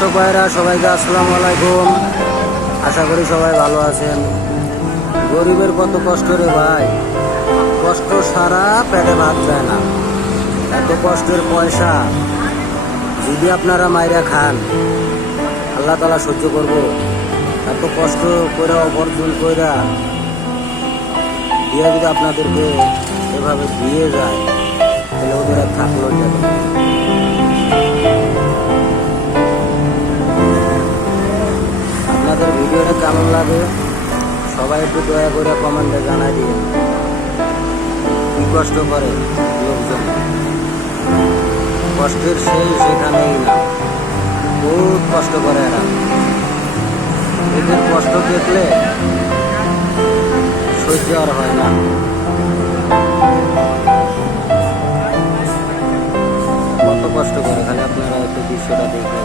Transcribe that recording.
দর্শক ভাইরা সবাইকে আসসালামু আলাইকুম। আশা করি সবাই ভালো আছেন। গরিবের কত কষ্ট রে ভাই, কষ্ট সারা পেটে ভাত যায় না। এত কষ্টের পয়সা যদি আপনারা মাইরা খান, আল্লাহ তাআলা সহ্য করব? এত কষ্ট করে অর্জন কইরা দিয়ে যদি আপনাদেরকে এভাবে দিয়ে যায়, তাহলে ওদের আর থাকলো যাবে। আপনাদের ভিডিওটা কেমন লাগে সবাই একটু দয়া করে কমেন্টে জানাই দিয়ে। কি কষ্ট করে লোকজন, কষ্টের সেই সেখানেই না, বহুত কষ্ট করে এরা। এদের কষ্ট দেখলে সহ্য আর হয় না। কত কষ্ট করে, খালি আপনারা একটু দৃশ্যটা দেখবেন।